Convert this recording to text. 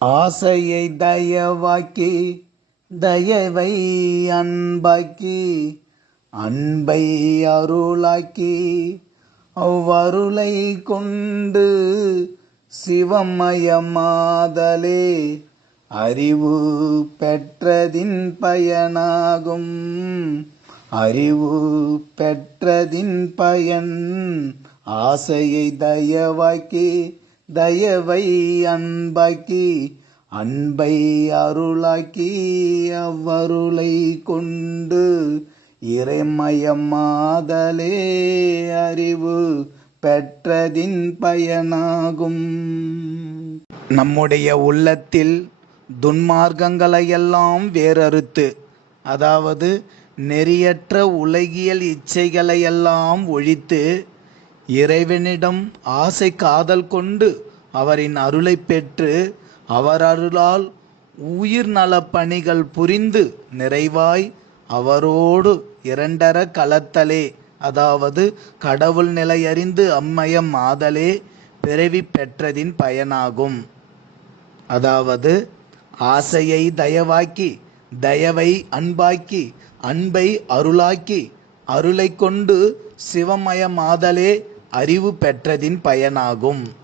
ஆசையை தயவாக்கி தயவை அன்பாக்கி அன்பை அருளாக்கி அவ்வருளை கொண்டு சிவமயமாதலே அறிவு பெற்றதின் பயனாகும். அறிவு பெற்றதின் பயன் ஆசையை தயவாக்கி தயவை அன்பாக்கி அன்பை அருளாக்கி அவ்வருளை கொண்டு இறைமயமாதலே அறிவு பெற்றதின் பயனாகும். நம்முடைய உள்ளத்தில் துன்மார்க்கங்களையெல்லாம் வேறறுத்து, அதாவது நெறியற்ற உலகியல் இச்சைகளையெல்லாம் ஒழித்து, இறைவனிடம் ஆசை காதல் கொண்டு அவரின் அருளை பெற்று அவர் அருளால் உயிர் நலப் பணிகள் புரிந்து நிறைவாய் அவரோடு இரண்டர கலத்தலே, அதாவது கடவுள் நிலையறிந்து அம்மயம் ஆதலே பிறவி பெற்றதின் பயனாகும். அதாவது ஆசையை தயவாக்கி தயவை அன்பாக்கி அன்பை அருளாக்கி அருளை கொண்டு சிவமயமாதலே அறிவு பெற்றதின் பயனாகும்.